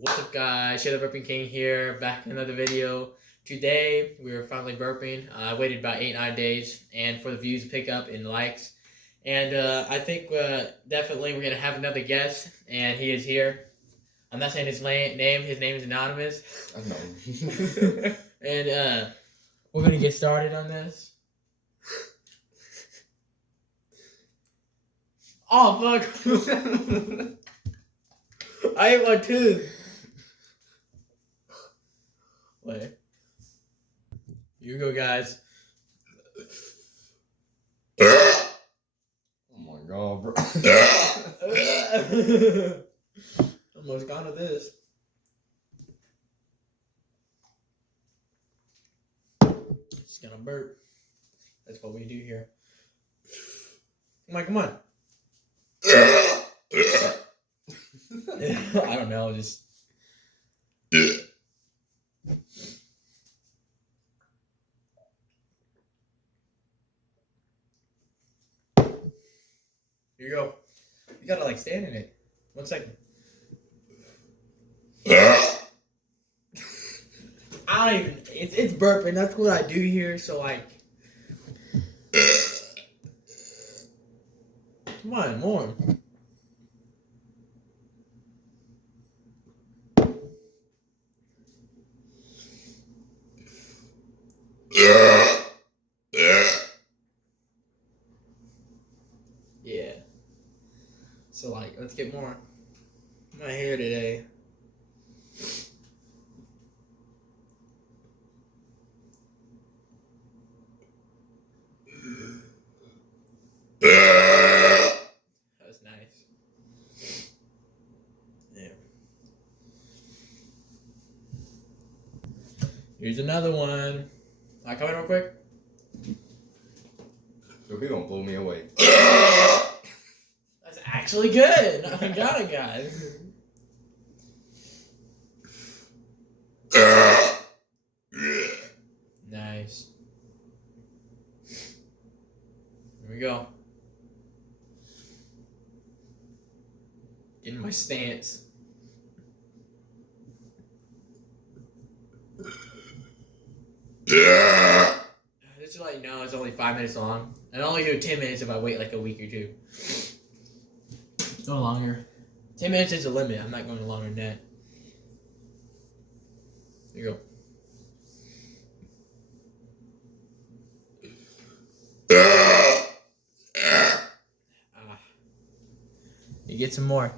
What's up, guys? Share the Burping King here, back in another video. Today we are finally burping. I waited about 8-9 days, and for the views to pick up and likes, and I think definitely we're gonna have another guest, and he is here. I'm not saying his name. His name is anonymous. I know. And we're gonna get started on this. Oh fuck! I ate my tooth. Wait. Here we go, guys. Oh my god, bro. Almost gone to this. Just gonna burp. That's what we do here. Come on. I don't know, just. Here you go. You gotta like stand in it. 1 second. I don't even. It's burping. That's what I do here. So like. Come on, more. Yeah. So like, let's get more. My hair today. That was nice. Yeah. Here's another one. I come in real quick. So he gonna blow me away. That's actually good. I got it, guys. Nice. Here we go. Getting my stance. Just to let you know, it's only 5 minutes long. And I only do 10 minutes if I wait like a week or two. No longer. 10 minutes is the limit. I'm not going longer than that. Here you go. You get some more.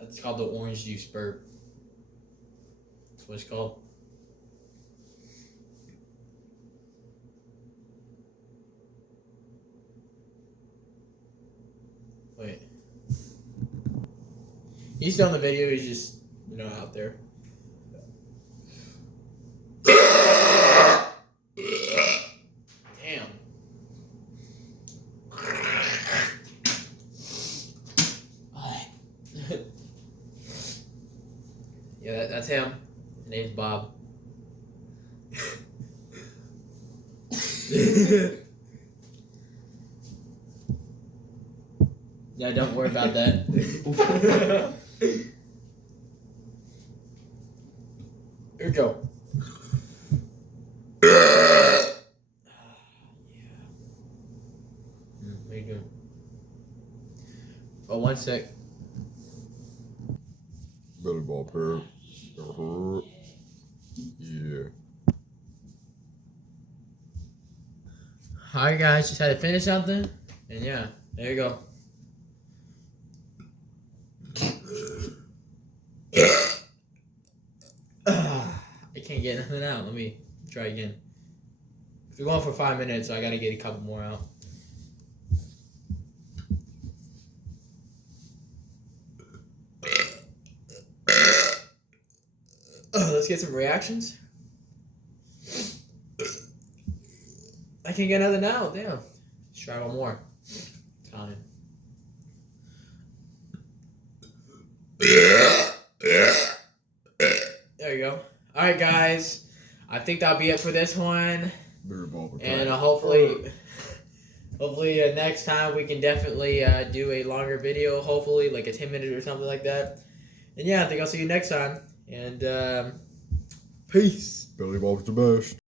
It's called the orange juice burp. That's what it's called. Wait. He's still in the video, he's just, out there. Damn. Yeah, that's him. His name's Bob. Yeah, don't worry about that. Here we go. What are you doing? Oh, 1 sec. Belly ball pair. Yeah. Alright, guys, just had to finish something. And yeah, there you go. I can't get nothing out. Let me try again. If we're going for 5 minutes, so I gotta get a couple more out. Let's get some reactions. I can't get nothing out. Damn. Let's try one more time. There you go. Alright, guys. I think that'll be it for this one. Very ball. And hopefully hopefully next time we can definitely do a longer video. Hopefully, like a 10-minute or something like that. And yeah, I think I'll see you next time. And peace. Billy Bob's the best.